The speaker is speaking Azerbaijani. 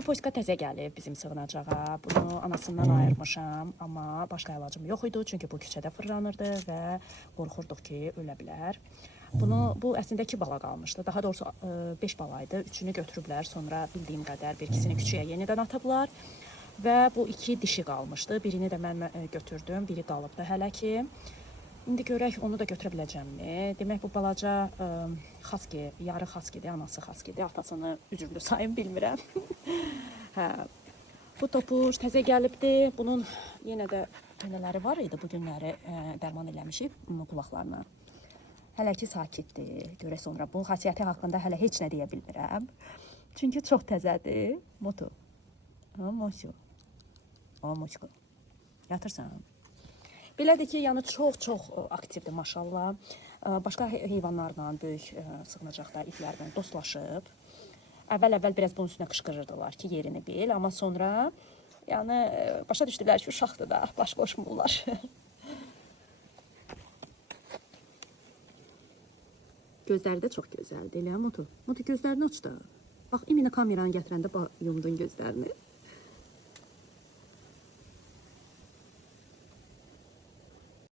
Poçka təzə gəlib bizim sığınacağa. Bunu anasından ayırmışam, amma başqa əlacım yox idi, çünki bu küçədə fırlanırdı və qorxurduq ki, ölə bilər. Bu əslində 2 bala qalmışdı. Daha doğrusu 5 bala idi. 3-ünü götürüblər, sonra bildiyim qədər bir ikisini küçəyə yenidən atıblar. Və bu 2 dişi qalmışdı. Birini də mən götürdüm, biri qalıbdı hələ ki. İndi görək onu da götürə biləcəmmi? Demək bu balaca xaski, yarı xaskidir, anası xaskidir. Atasını üzrlü sayım bilmirəm. Hə. Bu topuş təzə gəlibdi. Bunun yenə də nələri var idi, bu günləri dərman eləmişik qulaqlarına. Hələ ki sakitdir. Görək sonra bu xasiyyəti haqqında hələ heç nə deyə bilmirəm. Çünki çox təzədir. Motu. Ha, moşu. O moşku. Yatırsan. Belədir ki, yəni çox aktivdir maşallah. Başqa heyvanlarla, böyük sığınacaqda itlərlə dostlaşıb. Əvvəl biraz bunun üstünə qışqırırdılar ki, yerini bil, amma sonra yəni başa düşdülər ki, uşaqdır da, baş qoşmurlar. Gözləri də çox gözəldir, elə Motu. Motu gözlərini aç da. Bax, iminə kameranı gətirəndə yumdun gözlərini.